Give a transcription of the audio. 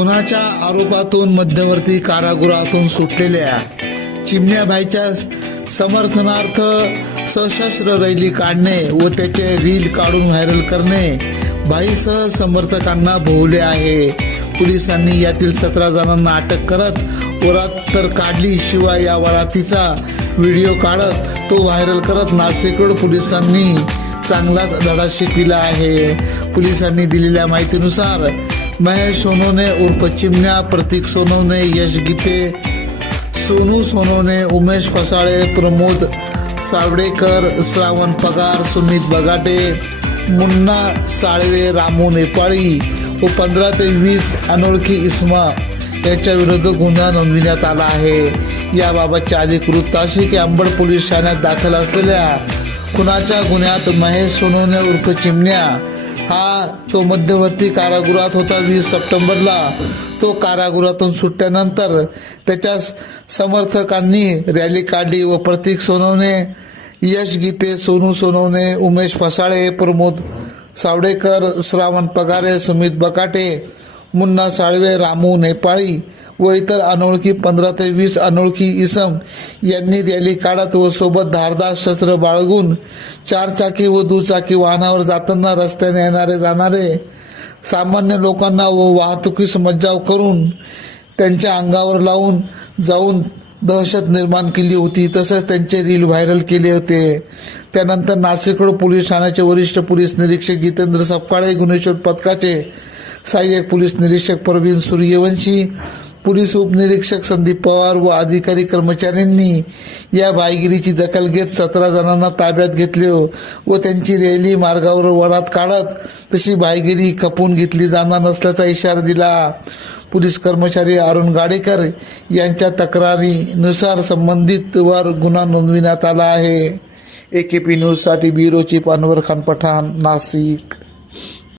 खुनाच्या आरोपातून मध्यवर्ती कारागृहातून सुटलेल्या चिमण्याबाईच्या समर्थनार्थ सशस्त्र रैली काढणे व त्याचे रील काढून व्हायरल करणे भाईसह समर्थकांना भोवले आहे. पोलिसांनी यातील सतरा जणांना अटक करत वरात तर काढली शिवाय या वरातीचा व्हिडिओ काढत तो व्हायरल करत नाशिकड पोलिसांनी चांगलाच धडा शिकविला आहे. पोलिसांनी दिलेल्या माहितीनुसार महेश सोनवणे उर्फ चिमण्या प्रतीक सोनवणे यश गीते सोनू सोनवणे उमेश फसाळे प्रमोद सावडेकर श्रावण पगार सुमित बगाटे मुन्ना साळवे रामू नेपाळी व पंधरा ते वीस अनोळखी इस्मा यांच्या विरुद्ध गुन्हा नोंदविण्यात आला आहे. याबाबतच्या अधिकृत ताशिक अंबड पोलीस ठाण्यात दाखल असलेल्या खुनाच्या गुन्ह्यात महेश सोनवणे उर्फ चिमण्या हा तो मध्यवर्ती कारागृहात होता वीस सप्टेंबरला. तो कारागृहातून सुटल्यानंतर त्याच्या समर्थकांनी रॅली काढली व प्रतीक सोनवणे यश गीते सोनू सोनवणे उमेश फसाळे प्रमोद सावडेकर श्रावण पगारे सुमित बकाटे मुन्ना साळवे रामू नेपाळी व इतर अनोळखी पंधरा ते वीस अनोळखी इसम यांनी रॅली काढत व सोबत धारदार शस्त्र बाळगून चारचाकी व दुचाकी वाहनावर जाताना रस्त्याने येणारे जाणारे सामान्य लोकांना व वाहतुकीस मज्जाव करून त्यांच्या अंगावर लावून जाऊन दहशत निर्माण केली होती. तसंच त्यांचे रील व्हायरल केले होते. त्यानंतर नाशिकरोड पोलीस ठाण्याचे वरिष्ठ पोलीस निरीक्षक जितेंद्र सपकाळे गुन्हेशोध पथकाचे सहाय्यक पोलीस निरीक्षक प्रवीण सूर्यवंशी पोलीस उपनिरीक्षक संदीप पवार व अधिकारी कर्मचाऱ्यांनी या भाईगिरीची दखल घेत सतरा जणांना ताब्यात घेतले हो व त्यांची रॅली मार्गावर वरात काढत तशी भाईगिरी खपून घेतली जाणार नसल्याचा इशारा दिला. पोलीस कर्मचारी अरुण गाडेकर यांच्या तक्रारीनुसार संबंधित वर गुन्हा नोंदविण्यात आला आहे. ए के पी न्यूजसाठी ब्युरोची पानवर खान पठाण नाशिक.